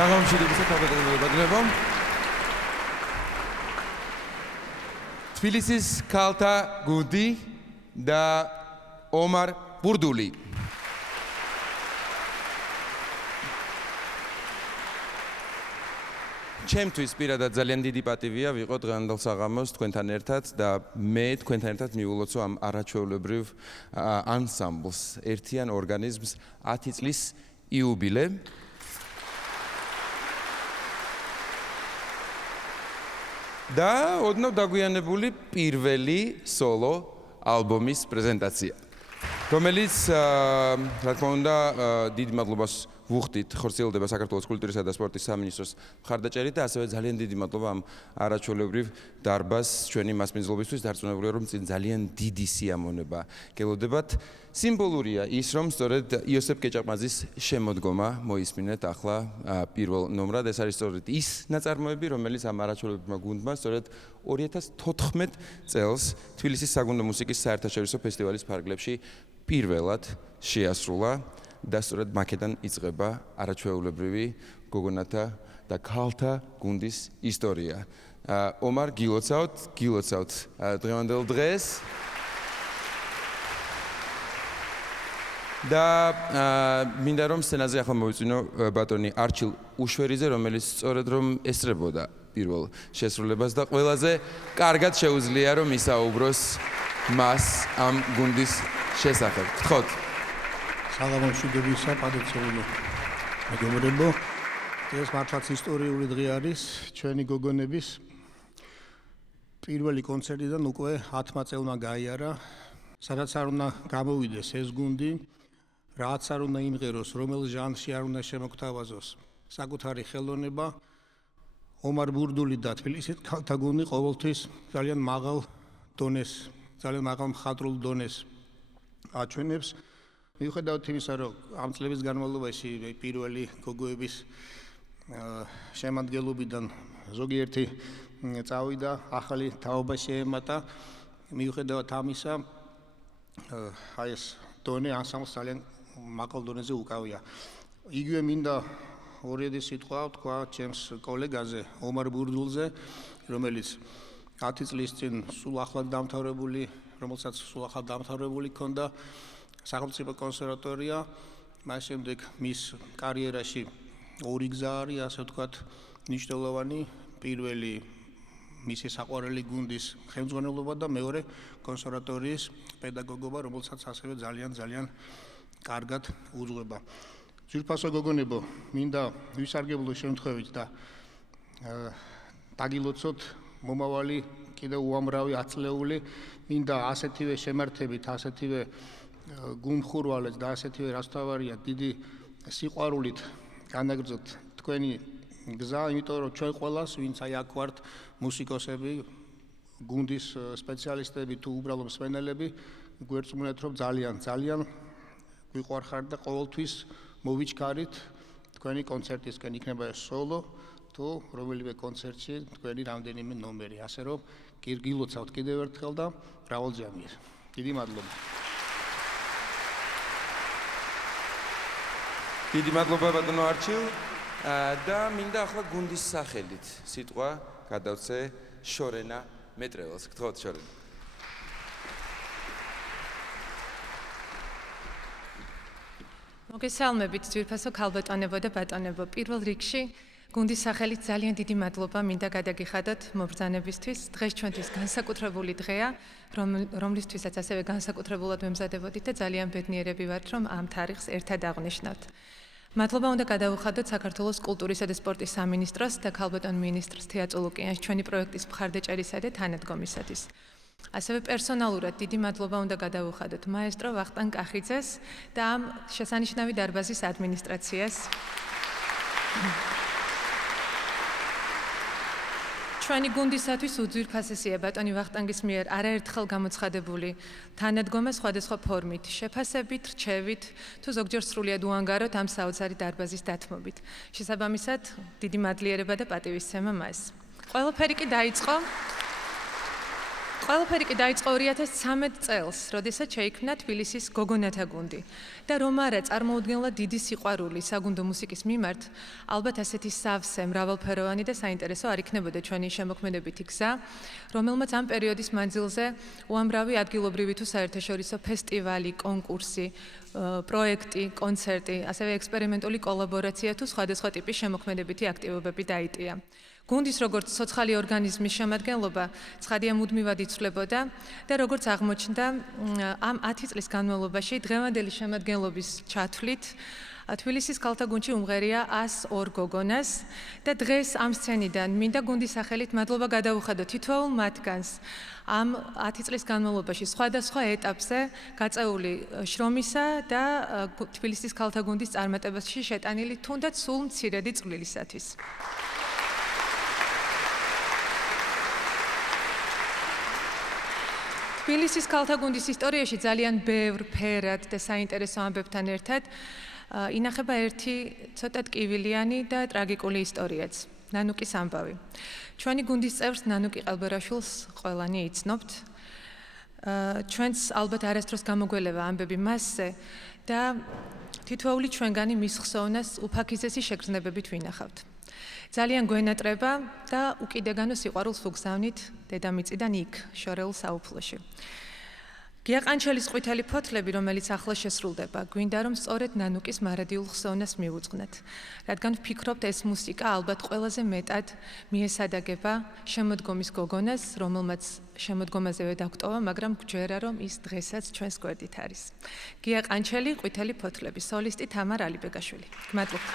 საღამოშიდების თავდადებული თბილისის ქალთა გუნდი და ომარ ბურდული. ჩემთვის პირადად ძალიან დიდი პატივია ვიყო დღევანდელ საღამოს თქვენთან ერთად და მე თქვენთან ერთად მივულოცო ამ არაჩვეულებრივ ანსამბლს, ერთიან ორგანიზმს 10 წლის იუბილე. და ოდნავ დაგვიანებული პირველი სოლო ალბომის პრეზენტაცია, რომელიც რა თქმა უნდა დიდ მადლობას ვუხდით ხორციელდება საქართველოს კულტურისა და სპორტის სამინისტროს მხარდაჭერით და ასევე ძალიან დიდი მადლობა ამ არაჩვეულებრივ დარბაზს ჩვენი მასპინძლობისთვის დარწმუნებულია რომ წინ ძალიან დიდი სიამონება გელოდებათ. სიმბოლურია ის რომ სწორედ იოსებ კეჭაყმაძის შემოდგომა მოისმინეთ ახლა პირველ ნომრად. ეს არის სწორედ ის ნაწარმოები რომელიც ამ არაჩვეულებრივმა გუნდმა სწორედ 2014 წელს თბილისის საგუნდო მუსიკის საერთაშორისო ფესტივალის ფარგლებში პირველად შეასრულა. და სწორედ მაქედან იწყება არაჩვეულებრივი გოგონათა და ქალთა გუნდის ისტორია. ომარ გილოცავთ დღევანდელ დღეს. და მინდა რომ სცენაზე ახლა მოვიწვინო ბატონი არჩილ უშვერიძე, რომელიც სწორედ რომ ესწრებოდა პირველ შესრულებას და ყველაზე კარგად შეუძლია რომ ისაუბროს მას ამ გუნდის შესახებ. გთხოვთ. საღამოშიდებისა პატივცემულო მეგობრებო, ეს მართლაც ისტორიული დღე არის ჩვენი გოგონების პირველი კონცერტიდან უკვე 10 წელმა გაიარა, სადაც არ უნდა გამოვიდეს ეს გუნდი, რაც არ უნდა იმღეროს, რომელ ჟანრში არ უნდა შემოგთავაზოს საკუთარი ხელოვნება. ომარ ბურდული და თბილისის ქალთა გუნდი ყოველთვის ძალიან მაღალ დონეს, ძალიან მაღალ მხატვრულ დონეს აჩვენებს. მიუხედავად იმისა, რომ ამ წლების განმავლობაში პირველი გოგოების შემადგენლობიდან ზოგიერთი წავიდა, ახალი თაობა შეემატა, მიუხედავად ამისა, ეს დონე ანსამბლს ძალიან მაღალ დონეზე უკავია. იგივე მინდა ორი სიტყვა ვთქვა ჩემს კოლეგაზე, ომარ ბურდულზე, რომელიც 10 წლის წინ სულ ახლად დამთავრებული ჰქონდა სახელმწიფო კონსერვატორია, მას შემდეგ მის კარიერაში ორი გზა არის, ასე ვთქვათ, მნიშვნელოვანი. პირველი მისი საყვარელი გუნდის ხელმძღვანელობა და მეორე კონსერვატორიის პედაგოგობა, რომელსაც ასევე ძალიან კარგად უძღვება. ძვირფასო გოგონებო, მინდა ვისარგებლო შემთხვევით და დაგილოცოთ მომავალი კიდევ უამრავი ათწლეული, მინდა ასეთივე შემართებით, ასეთივე გუნდხურვალეთ და ასეთივე რასთავარია დიდი სიყვარულით განაგრძოთ თქვენი გზა, იმიტომ რომ ჩვენ ყველას, ვინც აი აქ ვართ, მუსიკოსები, გუნდის სპეციალისტები თუ უბრალოდ მსმენელები, გვერწმუნეთ რომ ძალიან გვიყვარხართ და ყოველთვის მოვიჩქარით თქვენი კონცერტისკენ, იქნება ეს სოლო თუ რომელიმე კონცერტში თქვენი რამდენიმე ნომერი, ასე რომ გილოცავთ კიდევ ერთხელ და მრავალჯამიერ. დიდი მადლობა. დიდი მადლობა ბატონო არჩილ და მინდა ახლა გუნდის სახელით სიტყვა გადავცე შორენა მეტრეველს. გთხოვთ შორენა. მოგესალმებით ძვირფასო ქალბატონებო და ბატონებო. პირველ რიგში გუნდის სახელით ძალიან დიდი მადლობა მინდა გადაგიხადოთ მობრძანებისთვის. დღეს ჩვენთვის განსაკუთრებული დღეა, რომლისთვისაც ასევე განსაკუთრებულად ვემზადებოდით და ძალიან ბედნიერები ვართ, რომ ამ თარიღს ერთად აღნიშნავთ. მადლობა უნდა გადავუხადოთ საქართველოს კულტურისა და სპორტის სამინისტროს და ქალბატონ მინისტრს თეა წულუკიანს ჩვენი პროექტის მხარდაჭერისა და თანადგომისათვის. ასევე პერსონალურად დიდი მადლობა უნდა გადავუხადოთ მაესტრო ვახტანგ კახიძეს და ამ შესანიშნავი დარბაზის ადმინისტრაციას. ჩვენი გუნდისათვის უძვირფასესია ბატონი ვახტანგის მიერ არაერთხელ გამოცხადებული თანადგომა სხვადასხვა ფორმით, შეფასებით, რჩევით თუ ზოგჯერ სრულიად უანგაროთ ამ საოცარი დარბაზის დათმობით. შესაბამისად, დიდი მადლიერება და პატივისცემა მას. ყველაფერი კი დაიწყო ყველაფერი კი დაიწყო 2013 წელს, როდესაც შეიქმნა თბილისის გოგონათა გუნდი. და რომ არა წარმოუდგენლად დიდი სიყვარული საგუნდო მუსიკის მიმართ, ალბათ ასეთი სავსე, მრავალფეროვანი და საინტერესო არ იქნებოდა ჩვენი შემოქმედებითი გზა, რომელმაც ამ პერიოდის მანძილზე უამრავი ადგილობრივი თუ საერთაშორისო ფესტივალი, კონკურსი, პროექტი, კონცერტი, ასევე ექსპერიმენტული კოლაბორაცია თუ სხვადასხვა ტიპის შემოქმედებითი აქტივობები დაიტია. გუნდის როგორც ცოცხალი ორგანიზმის შემადგენლობა ცხადია მუდმივად იცვლებოდა და როგორც აღმოჩნდა ამ 10 წლის განმავლობაში დღევანდელი შემადგენლობის ჩათვლით თბილისის ქალთა გუნდში უმღერია 102 გოგონას და დღეს ამ სცენიდან მინდა გუნდის სახელით მადლობა გადავუხადო თითოეულ მათგანს ამ 10 წლის განმავლობაში სხვადასხვა ეტაპზე გაწეული შრომისა და თბილისის ქალთა გუნდის წარმატებაში შეტანილი თუნდაც სულ მცირედი წვლილისათვის. თბილისის ქალთა გუნდის ისტორიაში ძალიან ბევრ ფერად და საინტერესო ამბებთან ერთად ინახება ერთი ცოტა ტკივილიანი და ტრაგიკული ისტორიაც, ნანუკის ამბავი. ჩვენი გუნდის წევრს ნანუკი ყელბერაშვილს ყველანი იცნობთ. ჩვენს ალბათ არასდროს გამოგველება ამბები მასზე და თითოეული ჩვენგანი მის ხსოვნას უფაქიზესი შეგრძნებებით ვინახავთ. ძალიან გვენატრება და უკიდეგანო სიყვარულს ვუგზავნით დედამიწიდან იქ, შორეულ საუფლოში. გია ყანჩელის ყვითელი ფოთლები, რომელიც ახლა შესრულდება, გვინდა რომ სწორედ ნანუკის მარადიულ ხსოვნას მივუძღვნეთ, რადგან ვფიქრობთ ეს მუსიკა ალბათ ყველაზე მეტად მიესადაგება შემოდგომის გოგონას, რომელმაც შემოდგომაზევე დაგვტოვა, მაგრამ გვჯერა რომ ის დღესაც ჩვენს გვერდით არის. გია ყანჩელი, ყვითელი ფოთლები, სოლისტი თამარ ალიბეგაშვილი. გმადლობთ.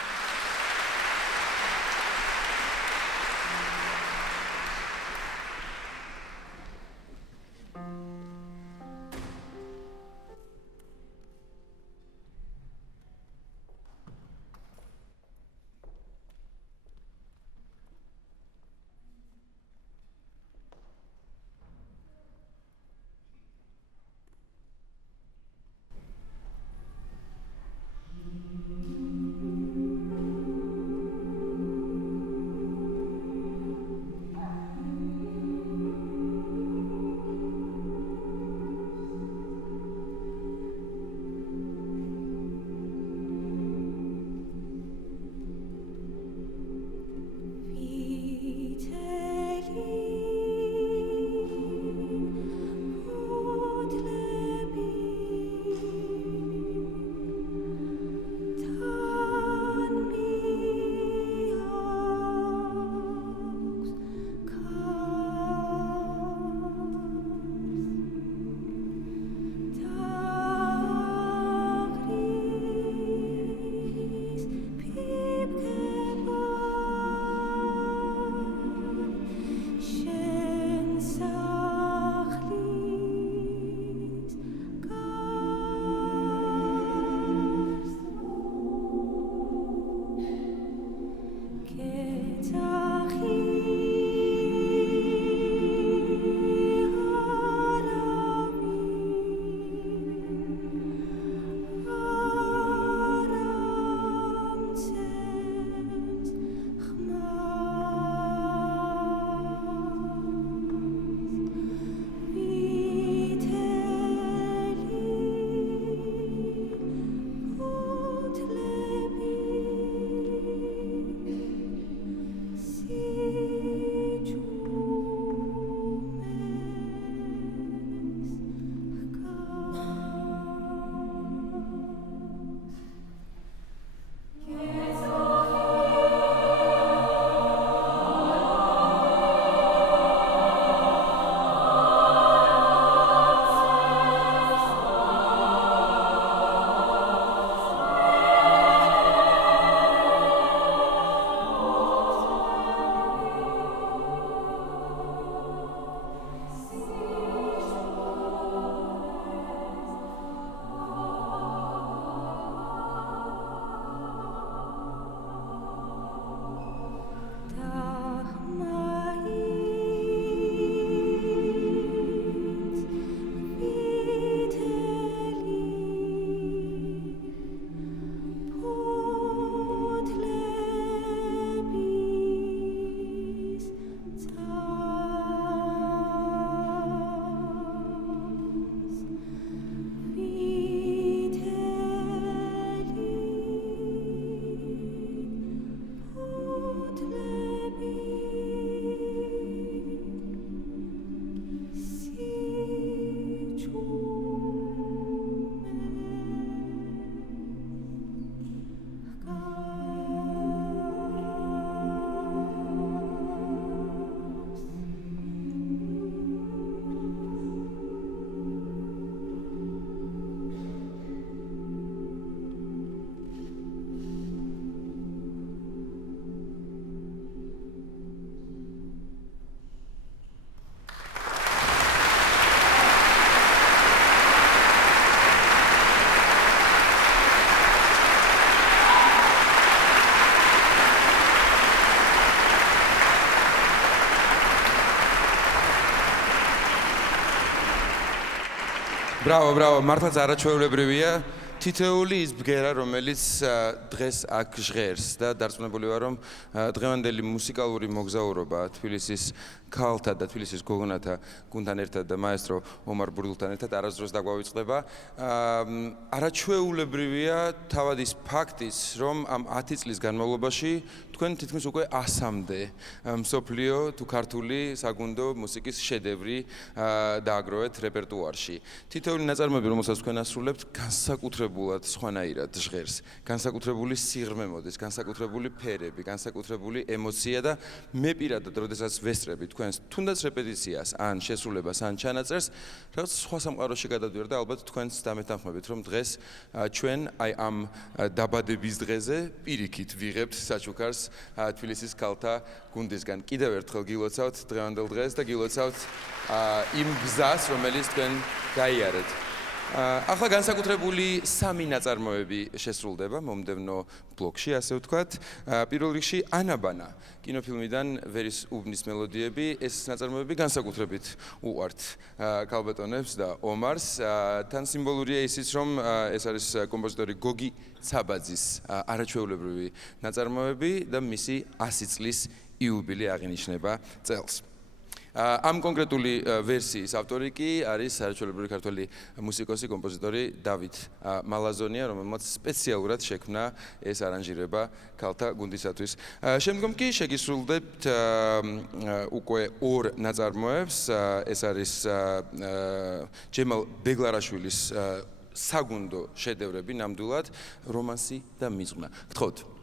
ბრავო, მართლაც არაჩვეულებრივია. თითოეული ის ბგერა, რომელიც დღეს აქ ჟღერს და დარწმუნებული ვარ, რომ დღევანდელი მუსიკალური მოგზაურობა თბილისის ქალთა და თბილისის გოგონათა გუნდთან ერთად და მაესტრო ომარ ბურდულთან ერთად არასდროს დაგვავიწყდება. არაჩვეულებრივია თავად ის ფაქტიც, რომ ამ 10 წლის განმავლობაში თქვენ თითქმის უკვე 100-მდე მსოფლიო თუ ქართული საგუნდო მუსიკის შედევრი დააგროვეთ რეპერტუარში. თითოეული ნაწარმოები, რომელსაც თქვენ ასრულებთ, განსაკუთრებულად სხვანაირად ჟღერს, განსაკუთრებული სიღრმე მოდის, განსაკუთრებული ფერები, განსაკუთრებული ემოცია და მე პირადად, როდესაც ვესწრები თქვენს თუნდაც რეპეტიციას, ან შესრულებას, ან ჩანაწერს, რაღაც სხვა სამყაროში გადავდივარ და ალბათ თქვენს დამეთანხმებით, რომ დღეს ჩვენ აი ამ დაბადების დღეზე პირიქით ვიღებთ საჩუქარს თბილისის ქალთა გუნდისგან. კიდევ ერთხელ გილოცავთ დღევანდელ დღეს და გილოცავთ იმ გზას, რომელიც თქვენ გაიარეთ. ახლა განსაკუთრებული 3 ნაწარმოები შესრულდება მომდევნო ბლოკში, ასე ვთქვათ. პირველ რიგში ანაბანა კინოფილმიდან ვერის უბნის მელოდიები. ეს ნაწარმოები განსაკუთრებით უყვართ ქალბატონებს და ომარს. თან სიმბოლურია ისიც, რომ ეს არის კომპოზიტორი გოგი ცაბაძის არაჩვეულებრივი ნაწარმოები და მისი 100 წლის იუბილე აღინიშნება წელს. ამ კონკრეტული ვერსიის ავტორი კი არის არაჩვეულებრივი ქართველი მუსიკოსი, კომპოზიტორი დავით მალაზონია, რომელმაც სპეციალურად შექმნა ეს არანჟირება ქალთა გუნდისათვის. შემდგომ კი შეგისრულდებთ უკვე 2 ნაწარმოებს. ეს არის ჯემალ ბეგლარაშვილის საგუნდო შედევრები ნამდვილად, რომანსი და მიზღმა. გთხოვთ.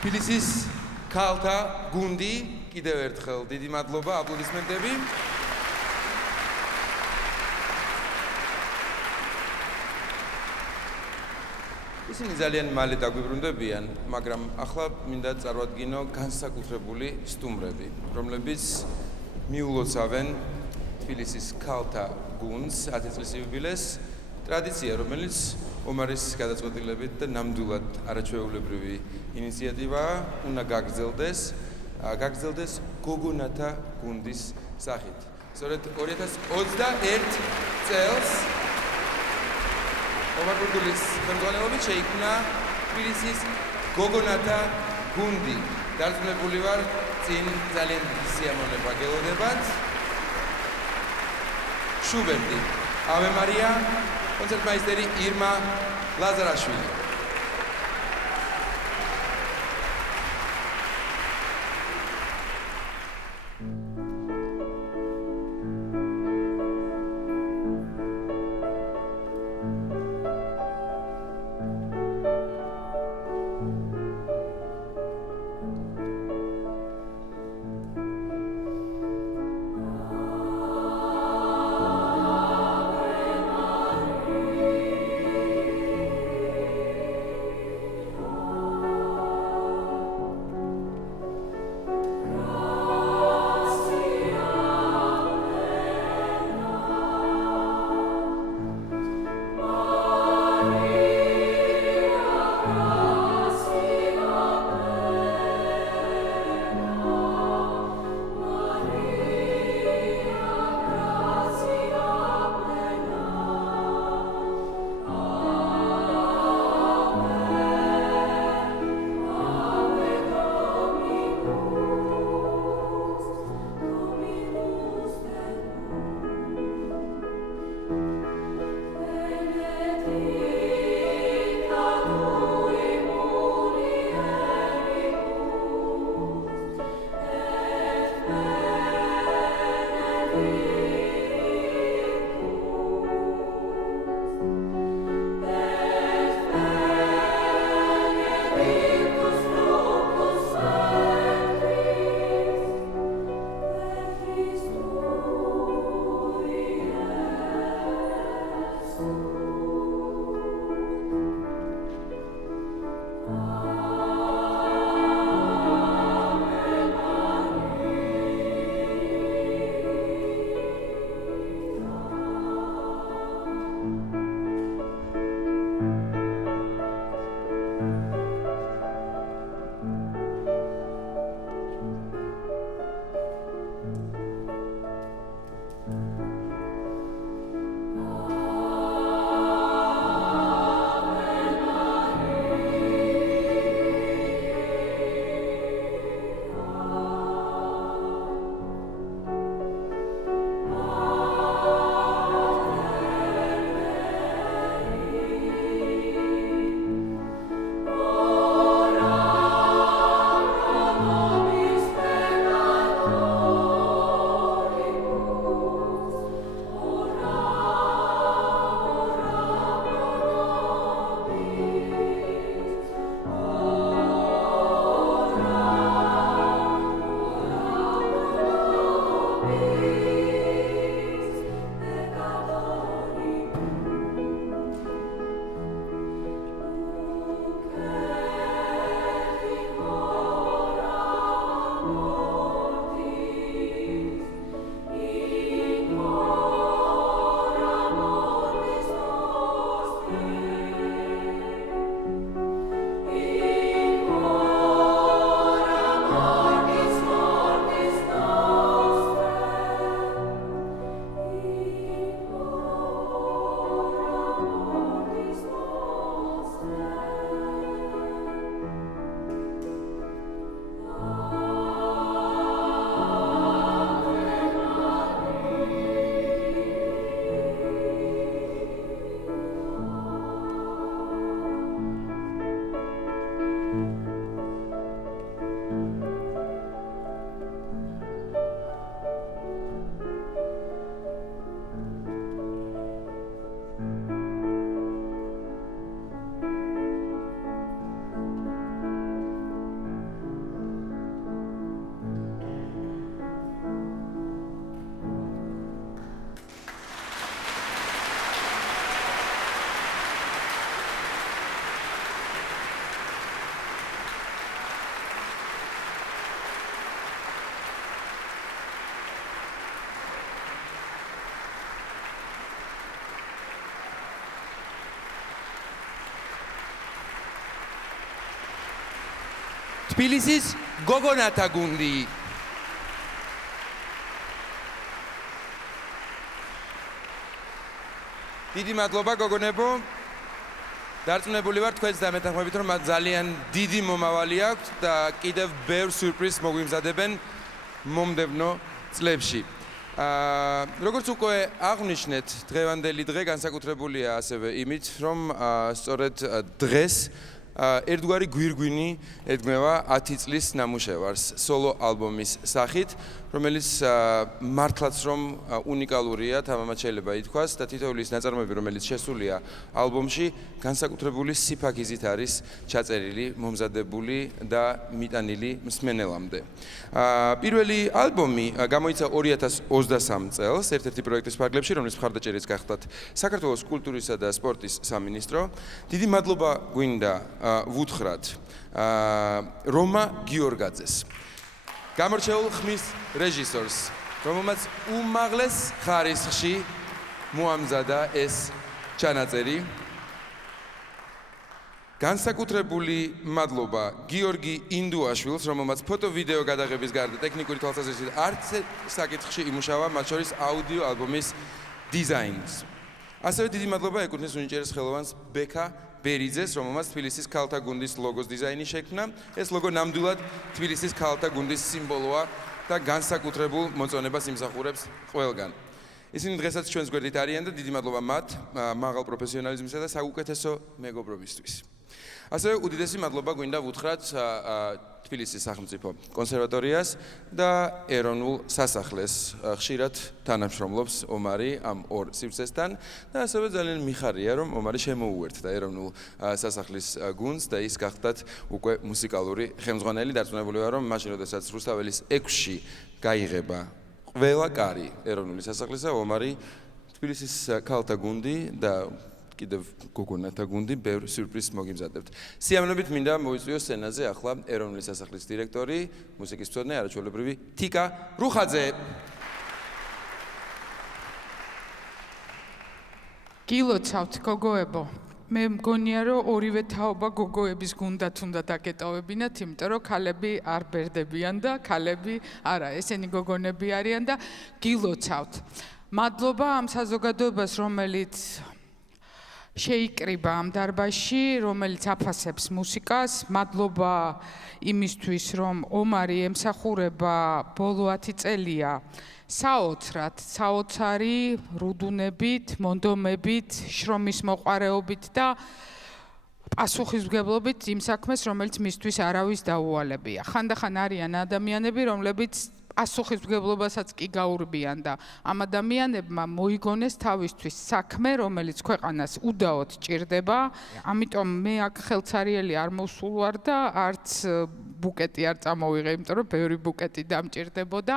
თბილისის ქალთა გუნდი კიდევ ერთხელ დიდი მადლობა, აპლოდისმენტები. ისინი ძალიან მალე დაგვიბრუნდებიან, მაგრამ ახლა მინდა წარვადგინო განსაკუთრებული სტუმრები, რომლებიც მიულოცავენ თბილისის ქალთა გუნდს 10 წლის იუბილეს, ტრადიცია, რომელიც ომარის გადაწყვეტილებით და ნამდვილად არაჩვეულებრივი ინიციატივაა, უნდა გაგრძელდეს გოგონათა გუნდის სახით. სწორედ 2021 წელს ომარ გურგულის ხელმძღვანელობით შეიქმნა თბილისის გოგონათა გუნდი. დარწმუნებული ვარ, წინ ძალიან დიდი სიამოვნება გელოდებათ. შუბერტი, ავე მარია, კონცერტმაისტერი ირმა ლაზარაშვილი. თბილისის გოგონათა გუნდი. დიდი მადლობა გოგონებო. დარწმუნებული ვარ თქვენს დამეთანხმებით რომ მათ ძალიან დიდი მომავალი აქვთ და კიდევ ბევრ სიურპრიზს მოგვიმზადებენ მომდევნო წლებში. როგორც უკვე აღნიშნეთ, დღევანდელი დღე განსაკუთრებულია ასევე იმით, რომ სწორედ დღეს ერთგვარი გვირგვინი ედგმევა 10 წლის ნამუშევარს სოლო ალბომის სახით, რომელიც მართლაც რომ უნიკალურია, თამამად შეიძლება ითქვას და თითოეული ის ნაწარმოები, რომელიც შესულია ალბომში, განსაკუთრებული სიფაქიზით არის ჩაწერილი, მომზადებული და მიტანილი მსმენელამდე. პირველი ალბომი გამოიცა 2023 წელს ერთ-ერთი პროექტის ფარგლებში, რომლის მხარდაჭერიც გახდათ საქართველოს კულტურისა და სპორტის სამინისტრო. დიდი მადლობა გვინდა ვუთხრათ რომა გიორგაძეს. გამორჩეულ ხმის რეჟისორს, რომელმაც უმაღლეს ხარისხში მოამზადა ეს ჩანაწერი. განსაკუთრებული მადლობა გიორგი ინდუაშვილს, რომელმაც ფოტო-ვიდეო გადაღების გარდა ტექნიკური თვალსაზრისით არც საკითხში იმუშავა, მათ შორის აუდიო ალბომის დიზაინს. ასევე დიდი მადლობა ეკუთვნის უნიჭერეს ხელოვანს ბექა ბერიძეს, რომელმაც თბილისის ქალთა გუნდის ლოგოს დიზაინი შექმნა. ეს ლოგო ნამდვილად თბილისის ქალთა გუნდის სიმბოლოა და განსაკუთრებულ მოწონებას იმსახურებს ყველგან. ისინი დღესაც ჩვენს გვერდით არიან და დიდი მადლობა მათ მაღალ პროფესიონალიზმისა და საუკეთესო მეგობრობისთვის. ასევე უდიდესი მადლობა გვინდა ვუთხრათ თბილისის სახელმწიფო კონსერვატორიას და ეროვნულ სასახლეს. ხშირად თანამშრომლობს ომარი ამ ორ სივრცესთან და ასევე ძალიან მიხარია, რომ ომარი შემოუერთდა ეროვნულ სასახლის გუნდს და ის გახდათ უკვე მუსიკალური ხელმძღვანელი. დარწმუნებული ვარ, რომ მაშინ, როდესაც რუსთაველის 6-ში გაიღება ყველა კარი ეროვნული სასახლისა, ომარი თბილისის ქალთა გუნდი და კიდევ გოგონათა გუნდი ბევრ სიურპრიზს მოგიმზადებთ. სიამოვნებით მინდა მოვიწვიო სცენაზე ახლა ეროვნული სასახლის დირექტორი, მუსიკის მცოდნე, არაჩვეულებრივი თიკა რუხაძე. გილოცავთ გოგოებო. მე მგონია რომ ორივე თაობა გოგოების გუნდათ უნდა დაგეტოვებინათ, იმიტომ რომ ქალები არ ბერდებიან და ქალები არა, ესენი გოგონები არიან და გილოცავთ. მადლობა ამ საზოგადოებას, რომელიც შეიკრიბა ამ დარბაზში, რომელიც აფასებს მუსიკას. მადლობა იმისთვის, რომ ომარი ემსახურება ბოლო 10 წელია საოცრად, საოცარი რუდუნებით, მონდომებით, შრომის მოყვარეობით და პასუხისმგებლობით იმ საქმეს, რომელიც მისთვის არავის დაუალებია. ხანდახან არიან ადამიანები, რომლებიც პასუხისმგებლობასაც კი გაურბიან და ამ ადამიანებმა მოიგონეს თავისთვის საქმე, რომელიც ქვეყანას უდაოდ ჭირდება. ამიტომ მე აქ ხელცარიელი არ მოსულ ვარ და არც ბუკეტი არ წამოვიღე, იმიტომ რომ ბევრი ბუკეტი დამჭირდებოდა.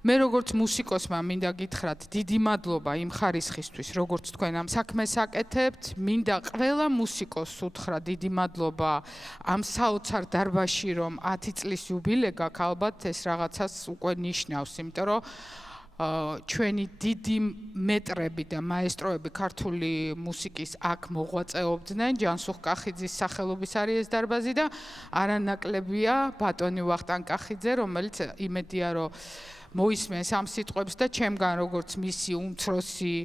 მე როგორც მუსიკოსმა მინდა გითხრათ დიდი მადლობა იმ ხარისხისთვის, როგორც თქვენ ამ საქმეს აკეთებთ. მინდა ყველა მუსიკოსს უთხრა დიდი მადლობა ამ საოცარ დარბაზში, რომ 10 წლის იუბილე გაქვს, ალბათ ეს რაღაცას უკვე ნიშნავს, იმიტომ რომ ჩვენი დიდი მეტრები და მაესტროები ქართული მუსიკის აქ მოღვაწეობდნენ. ჯანსუღ კახიძის სახელობის არის ეს დარბაზი და არანაკლებია ბატონი ვახტანგ კახიძე, რომელიც იმედია რომ მოისმენს ამ სიტყვებს და ჩემგან როგორც მისი უმცროსი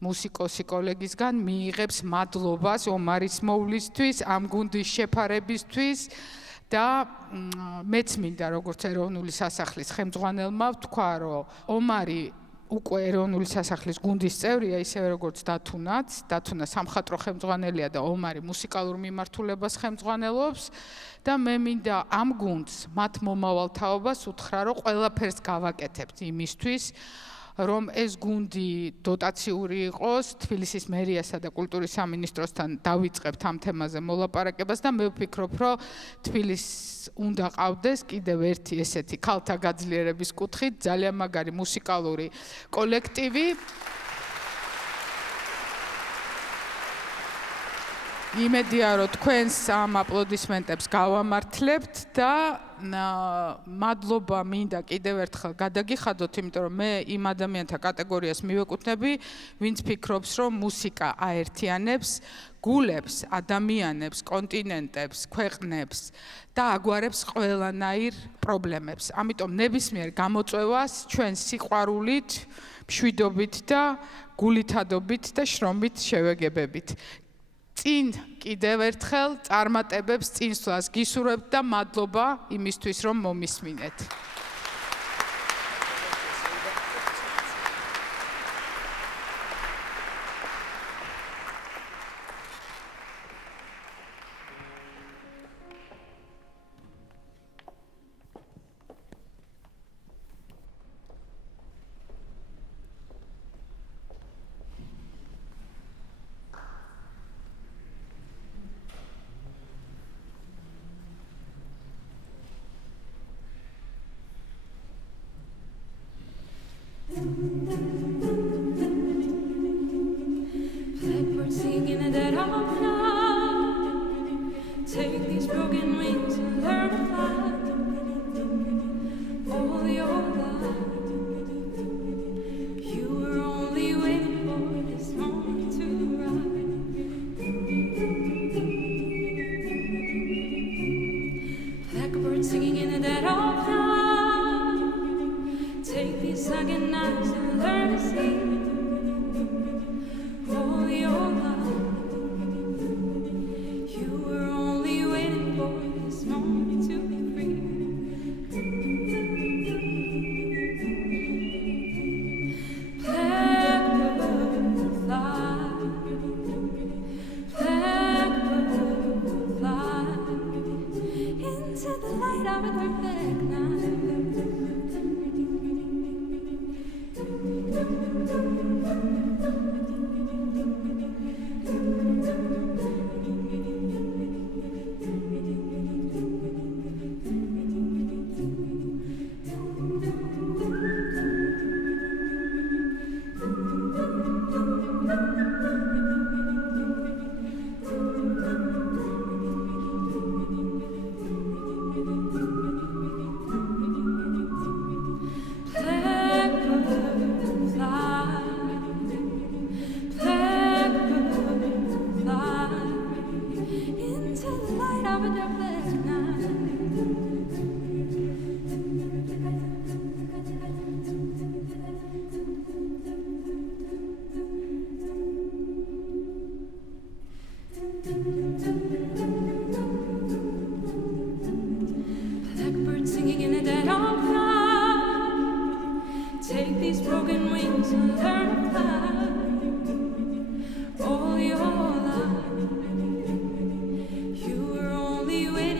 მუსიკოსი კოლეგისგან მიიღებს მადლობას ომარის მოვლისთვის, ამ გუნდის შეფარებისთვის და მეც მინდა როგორც ეროვნული სასახლის ხელმძღვანელმა ვთქვა, რომ ომარი უკვე ეროვნული სასახლის გუნდის წევრია, ისევე როგორც დათუნაც. დათუნა სამხატვრო ხელმძღვანელია და ომარი მუსიკალურ მიმართულებას ხელმძღვანელობს და მე მინდა ამ გუნდს, მათ მომავალ თაობას უთხრა, რომ ყველაფერს გავაკეთებთ იმისთვის, რომ ეს გუნდი დოტაციური იყოს, თბილისის მერიასა და კულტურის სამინისტროსთან დავიწყებთ ამ თემაზე მოლაპარაკებას და მე ვფიქრობ, რომ თბილისს უნდა ყავდეს კიდევ ერთი ესეთი ქალთა გაძლიერების კუთხით ძალიან მაგარი მუსიკალური კოლექტივი. იმედია რომ თქვენს ამ აპლოდისმენტებს გავამართლებთ და მადლობა მინდა კიდევ ერთხელ გადაგიხადოთ, იმიტომ რომ მე იმ ადამიანთა კატეგორიას მივეკუთვნები, ვინც ფიქრობს, რომ მუსიკა აერთიანებს გულებს, ადამიანებს, კონტინენტებს, ქვეყნებს და აგვარებს ყველანაირ პრობლემებს. ამიტომ ნებისმიერ გამოწვევას ჩვენ სიყვარულით, მშვიდობით და გულითადობით და შრომით შევეგებებით. წინ კიდევ ერთხელ წარმატებებს წინსვლას გისურვებთ და მადლობა იმისთვის, რომ მომისმინეთ. Blackbird singing a dead of night. Take these broken wings and learn to fly. All your life, you were only waiting for this moment to rise. Blackbird singing in the dead of night. Take these sunken nights and learn to see. All your life, you were only waiting for this moment to be free. Blackbird fly, blackbird fly into the light of a perfect night. Blackbird singing in a dead of night. Take these broken wings and learn to fly. All your life, you were only waiting.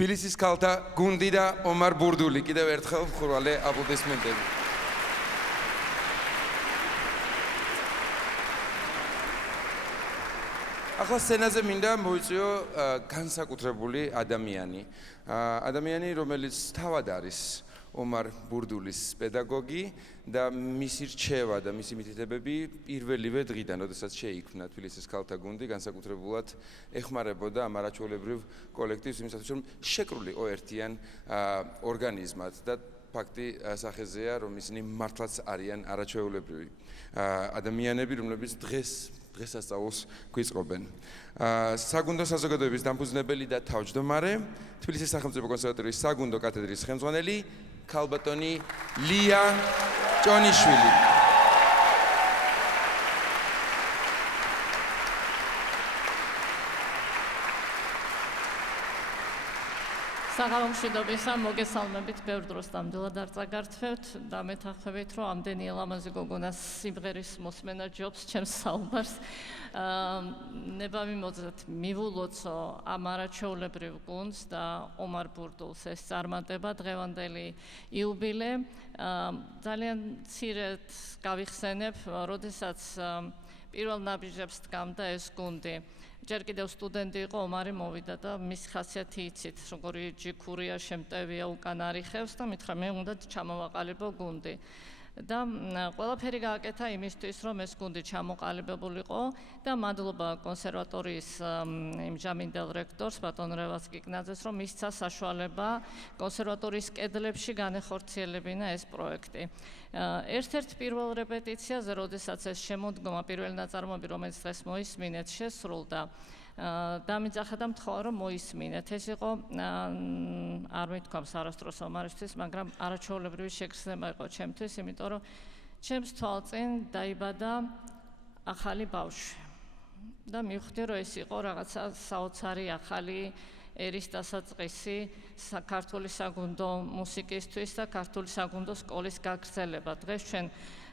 თბილისის ქალთა გუნდი და ომარ ბურდული. კიდევ ერთხელ მხურვალე აპლოდისმენტები. ახლა სცენაზე მინდა მოიწვიო განსაკუთრებული ადამიანი. ადამიანი, რომელიც თავად არის ომარ ბურდულის პედაგოგი და მისი რჩევა და მისი მითითებები პირველივე დღიდან, როდესაც შეიქმნა თბილისის ქალთა გუნდი, განსაკუთრებულად ეხმარებოდა ამ არაჩვეულებრივ კოლექტივს, იმისათვის რომ შეკრულიყო ერთიან ორგანიზმად და ფაქტი სახეზეა, რომ ისინი მართლაც არიან არაჩვეულებრივი ადამიანები, რომლებიც დღესასწაულს გვიწყობენ. საგუნდო საზოგადოების დამფუძნებელი და თავმჯდომარე, თბილისის სახელმწიფო კონსერვატორიის საგუნდო კათედრის ხელმძღვანელი, ქალბატონი ლია ჭონიშვილი. საღამომშვიდობისა, მოგესალმებით, ბევრ დროს ნამდვილად არ წაგართვევთ და მეთანხმებით, რომ ამდენი ლამაზი გოგონას სიმღერის მოსმენა ჯობს ჩემს საუბარს. ნება მიმოძრათ მივულოცო ამ არაჩვეულებრივ გუნდს და ომარ ბურდულს ეს წარმატება დღევანდელი იუბილე. ძალიან მცირედ გავიხსენებ, როდესაც პირველ ნაბიჯებს დგამდა ეს გუნდი. ჯერ კიდევ სტუდენტი იყო, ომარი მოვიდა და მის ხასიათი იცით, როგორი ჯიქურია, შემტევია, უკან არიხევს და მითხრა მე უნდა ჩამოვაყალიბო გუნდი. და ყველაფერი გააკეთა იმისთვის, რომ ეს გუნდი ჩამოყალიბებულიყო და მადლობა კონსერვატორიის იმჟამინდელ რექტორს, ბატონ რევაზ კიკნაძეს, რომ მისცა საშუალება კონსერვატორიის კედლებში განეხორციელებინა ეს პროექტი. ერთ-ერთ პირველ რეპეტიციაზე, როდესაც ეს შემოდგომა, პირველი ნაწარმოები, რომელიც დღეს მოისმინეთ, შესრულდა, დამიძახა და მთხოვა, რომ მოისმინეთ. ეს იყო არ მithქვამს არასდროს ომარისთვის, მაგრამ არაჩვეულებრივი შეგრძნება იყო ჩემთვის, იმიტომ რომ ჩემს თვალწინ დაიბადა ახალი ბავშვი. და მივხვდი, რომ ეს იყო რაღაცა საოცარი ახალი ერის დასაწყისი საქართველოს საგუნდო მუსიკისთვის და ქართული საგუნდო სკოლის გაგრძელება. დღეს ჩვენ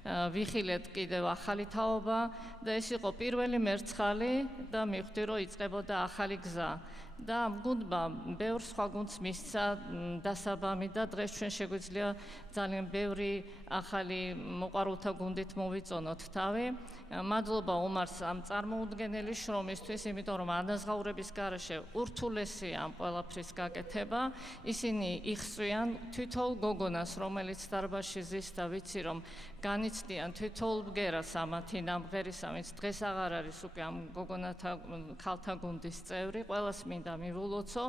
ვიხილეთ კიდევ ახალი თაობა და ეს იყო პირველი მერცხალი და მივხვდი, რომ იწყებოდა ახალი გზა. და ამ გუნდმა ბევრ სხვა გუნდს მისცა დასაბამი და დღეს ჩვენ შეგვიძლია ძალიან ბევრი ახალი მოყვარულთა გუნდით მოვიწონოთ თავი. მადლობა ომარს ამ წარმოუდგენელი შრომისთვის, იმიტომ რომ ანაზღაურების გარეშე ურთულესია ამ ყველაფრის გაკეთება. ისინი იხსვიან თითოეულ გოგონას, რომელიც დარბაზში ზის და ვიცი რომ განიცდიან თითოეულ ბგერას ამათი ნამღერისა, ვინც დღეს აღარ არის უკვე ამ გოგონათა ქალთა გუნდის წევრი, ყველას მინდა მივულოცო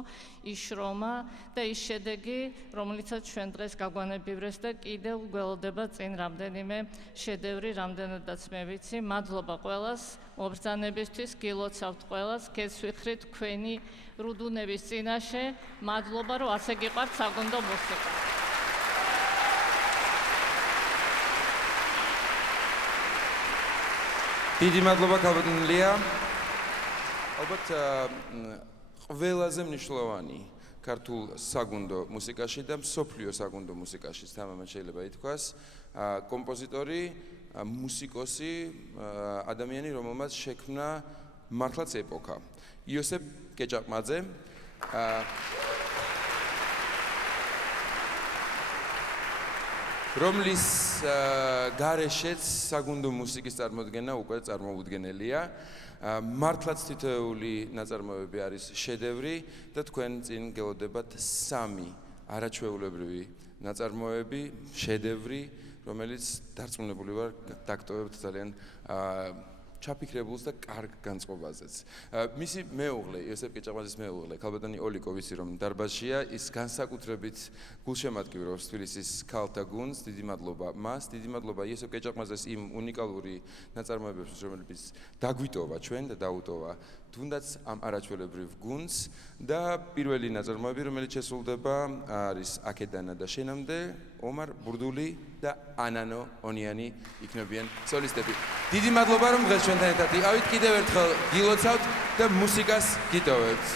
ის შრომა და ის შედეგი, რომლითაც ჩვენ დღეს გაგვანებივრეს და კიდევ გველოდება წინ რამდენიმე შედევრი, რამდენადაც მე ვიცი. მადლობა ყველას, მობრძანებისთვის, გილოცავთ ყველას, გესვიხრით თქვენი რუდუნების წინაშე. მადლობა, რომ ასე გიყვართ საგუნდო მუსიკა. დიდი მადლობა ქალბატონ ლია. ალბათ ყველაზე მნიშვნელოვანი ქართულ საგუნდო მუსიკაში და მსოფლიო საგუნდო მუსიკაში თამამად შეიძლება ითქვას კომპოზიტორი, მუსიკოსი, ადამიანი, რომელმაც შექმნა მართლაც ეპოქა. იოსებ კეჭაყმაძე. რომლის გარეშეც საგუნდო მუსიკის წარმოდგენა უკვე წარმოუდგენელია. მართლაც თითოეული ნაწარმოები არის შედევრი და თქვენ წინ გელოდებათ 3 არაჩვეულებრივი ნაწარმოები, შედევრი, რომელიც დარწმუნებული ვარ დაგტოვებთ ძალიან ჩაფიქრებულს და კარგ განწყობაზეც. მისი მეუღლე, იოსებ კეჭაყმაძის მეუღლე, ქალბატონი ოლიკო, ვიცი რომ დარბაზშია, ის განსაკუთრებით გულშემატკივრობს თბილისის ქალთა გუნდს. დიდი მადლობა მას, დიდი მადლობა იოსებ კეჭაყმაძეს იმ უნიკალური ნაწარმოებისთვის, რომელიც დაგვიტოვა ჩვენ და დაუტოვა თუნდაც ამ არაჩვეულებრივ გუნდს და პირველი ნაწარმოები, რომელიც შესრულდება, არის აქედანა და შენამდე, ომარ ბურდული და ანანო ონიანი იქნებიან სოლისტები. დიდი მადლობა, რომ დღეს ჩვენთან ერთად იყავით. კიდევ ერთხელ გილოცავთ და მუსიკას გიტოვებთ.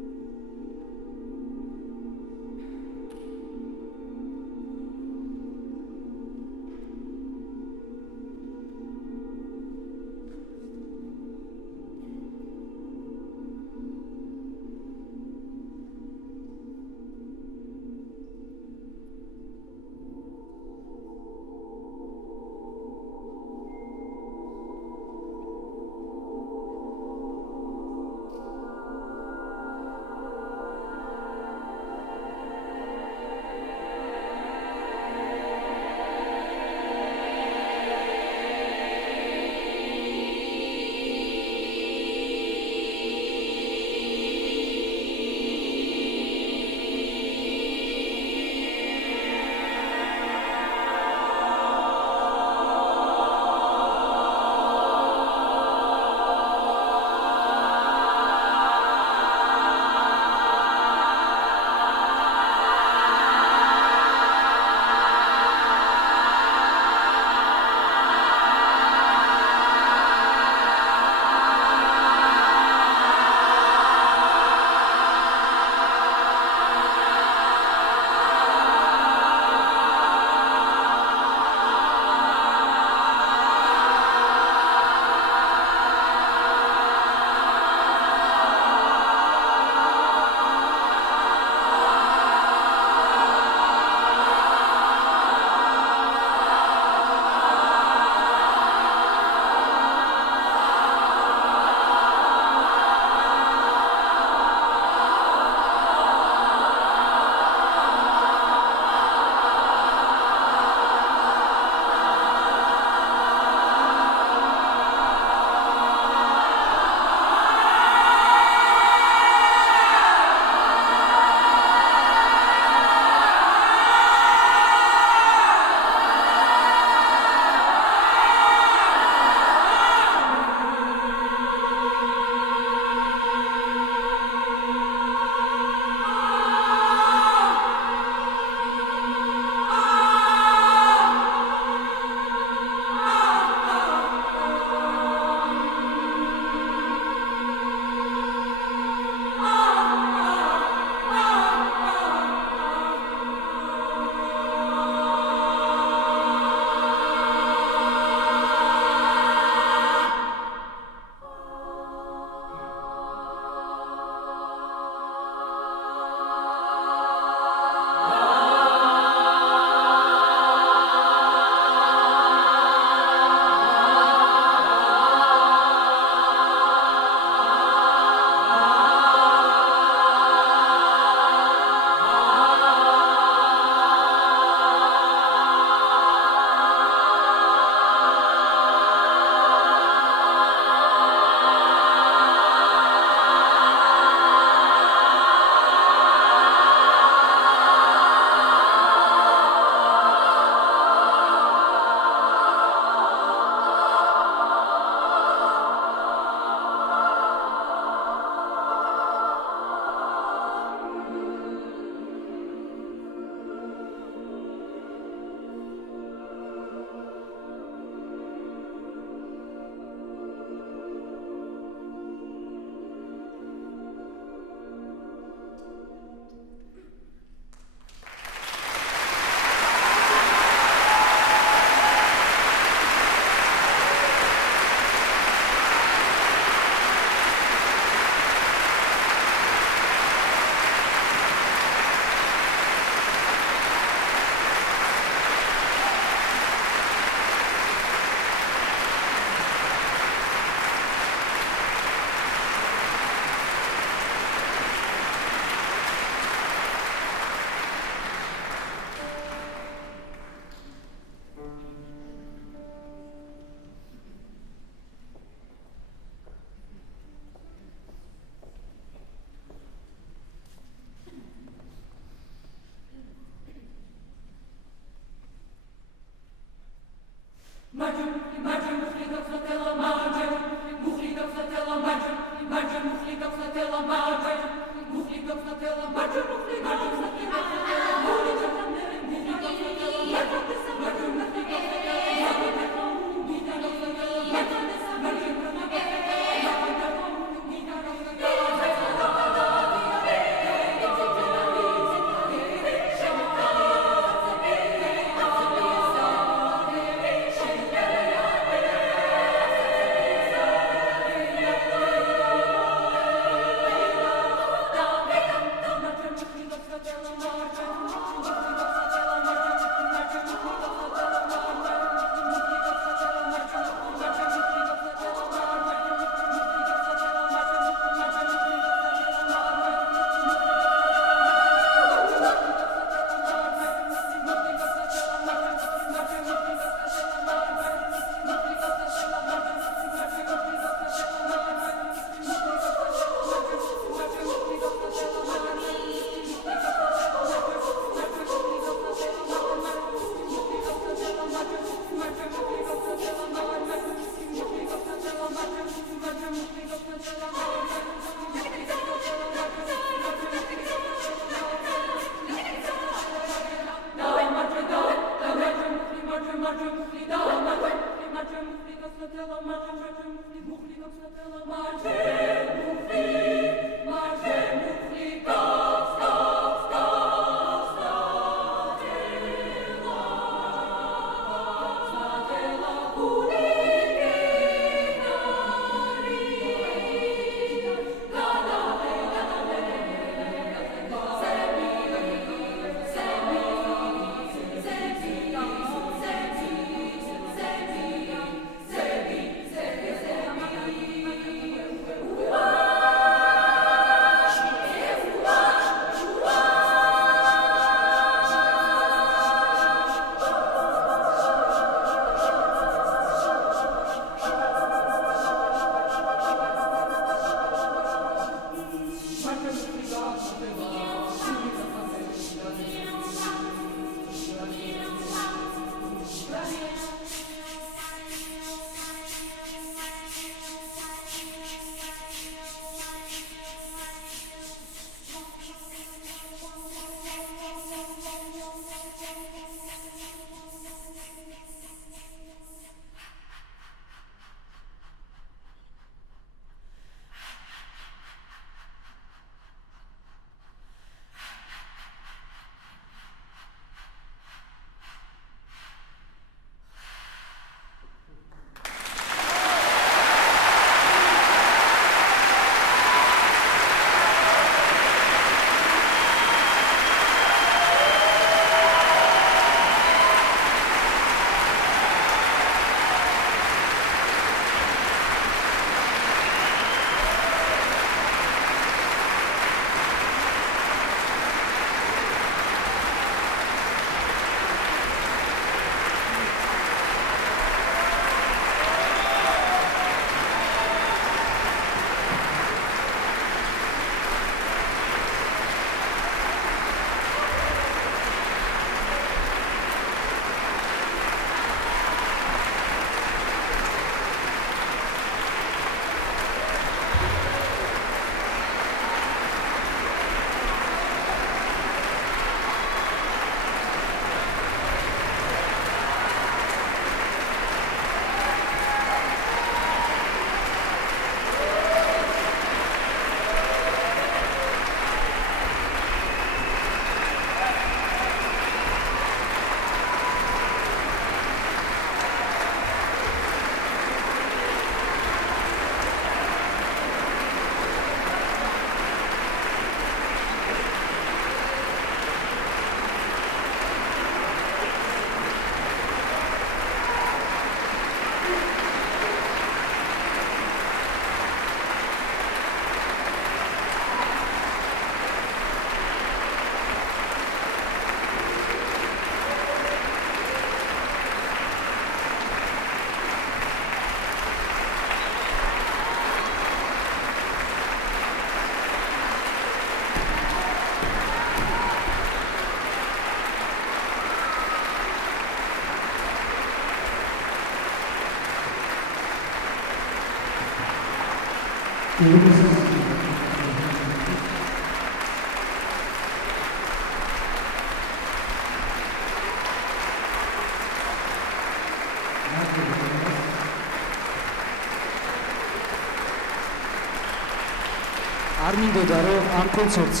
არ მინდოდა რომ ამ კონცერტს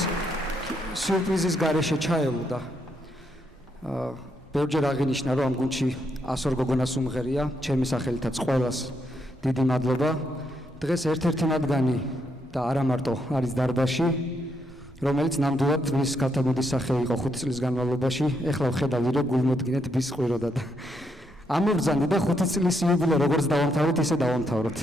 სიურპრიზის გარეშე ჩაელოდა. ბევრჯერ აღინიშნა რომ ამ გუნდში 102 გოგონას უმღერია, ჩემი სახელითაც ყველას დიდი მადლობა. დღეს ერთ-ერთი მათგანი და არა მარტო არის დარბაზში, რომელიც ნამდვილად მის კალთაგუნდის სახე იყო 5 წლის განმავლობაში. ეხლა ვხედავდი რომ გულმოდგინეთ ბის ყვიროდა და ამოვბრძანდი და 5 წლის იუბილე როგორც დავამთავრეთ, ისე დავამთავროთ.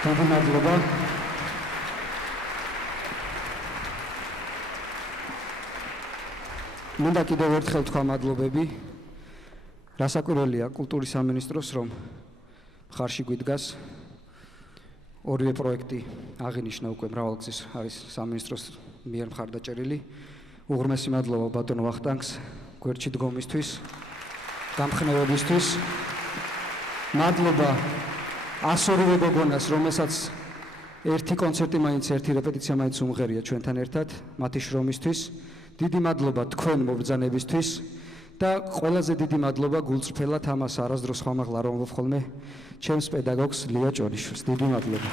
დიდი მადლობა. მინდა კიდევ ერთხელ თქვა მადლობები. რასაკვირველია კულტურის სამინისტროს, რომ მხარში გვიდგას ორივე პროექტი აღინიშნა უკვე მრავალგზის არის სამინისტროს მიერ მხარდაჭერილი. უღრმესი მადლობა ბატონ ვახტანგს გვერდში დგომისთვის, გამხნევებისთვის. მადლობა 102 გოგონას, რომელსაც ერთი კონცერტი მაინც, ერთი რეპეტიცია მაინც უმღერია ჩვენთან ერთად, მათი შრომისთვის. დიდი მადლობა თქვენ მობრძანებისთვის და ყველაზე დიდი მადლობა გულწრფელად ამას არასდროს ხმამაღლა რომ ვხოლმე ჩემს პედაგოგს ლია ჭონიშვილს. დიდი მადლობა.